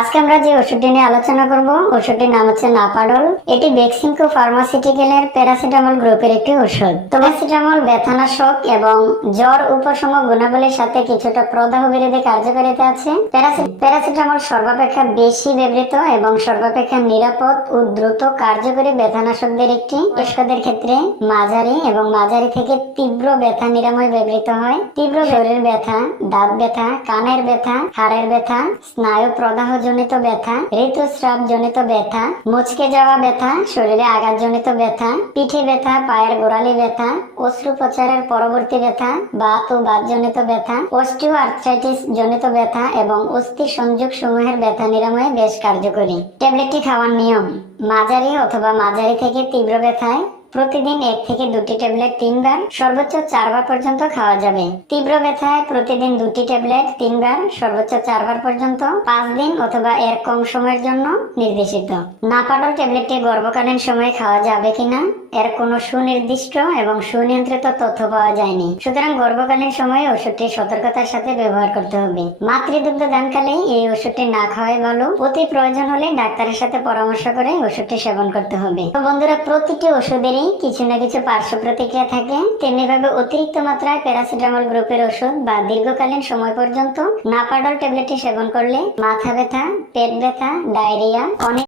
আজকে আমরা যে ওষুধটি নিয়ে আলোচনা করব, ওষুধটির নাম হচ্ছে নাপাডল। এটি বেক্সিমকো ফার্মাসিউটিক্যালের প্যারাসিটামল গ্রুপের একটি ওষুধ। প্যারাসিটামল ব্যথানাশক এবং জ্বর উপশম গুণাবলীর সাথে কিছুটা প্রদাহ বিরোধী কার্যকারিতা আছে। প্যারাসিটামল সর্বাপেক্ষা বেশি ব্যবহৃত এবং সর্বাপেক্ষা নিরাপদ ও দ্রুত কার্যকরী ব্যথানাশকদের একটি। বয়স্কদের ক্ষেত্রে মাঝারি এবং মাঝারি থেকে তীব্র ব্যথা নিরাময় ব্যবহৃত হয়। তীব্র শরীর ব্যথা, দাঁত ব্যথা, কানের ব্যথা, হাড়ের ব্যথা, স্নায়ু প্রদাহ জনিত ব্যথা ঋতুস্রাব জনিত ব্যথা, মুচকে যাওয়া ব্যথা, শরীরে আঘাতজনিত ব্যথা, পিঠে ব্যথা, পায়ের গোড়ালি ব্যথা অস্ত্রোপচারের পরবর্তী ব্যথা, বাত ও বাতজনিত ব্যথা অস্টিও আর্থ্রাইটিস জনিত ব্যথা এবং অস্থি সংযোগ সমূহের ব্যথা নিরাময়ে বেশ কার্যকরী। ট্যাবলেটটি খাওয়ার নিয়ম, মাঝারি অথবা মাঝারি থেকে তীব্র ব্যথায় প্রতিদিন এক থেকে দুটি ট্যাবলেট তিনবার সর্বোচ্চ চারবার পর্যন্ত খাওয়া যাবে। তীব্র ব্যথায় প্রতিদিন দুটি ট্যাবলেট তিনবার সর্বোচ্চ চারবার পর্যন্ত পাঁচ দিন অথবা এর কম সময়ের জন্য নির্দেশিত। নাপাডল ট্যাবলেটটি গর্ভকালীন সময়ে খাওয়া যাবে কিনা, এর কোনো সুনির্দিষ্ট এবং সুনিয়ন্ত্রিত তথ্য পাওয়া যায়নি। সুতরাং গর্ভকালীন সময়ে ওষুধটি সতর্কতার সাথে ব্যবহার করতে হবে। মাতৃদুগ্ধ দানকালে এই ওষুধটি না খাওয়াই ভালো। অতি প্রয়োজন হলে ডাক্তারের সাথে পরামর্শ করে ওষুধটি সেবন করতে হবে। তো বন্ধুরা, প্রতিটি ওষুধেরই কিছু না কিছু পার্শ্ব প্রতিক্রিয়া থাকে, তেমনি ভাবে অতিরিক্ত মাত্রায় প্যারাসিটামল গ্রুপের ওষুধ বা দীর্ঘকালীন সময় পর্যন্ত নাপাডল ট্যাবলেটটি সেবন করলে মাথা ব্যথা, পেট ব্যথা, ডায়রিয়া, অনেক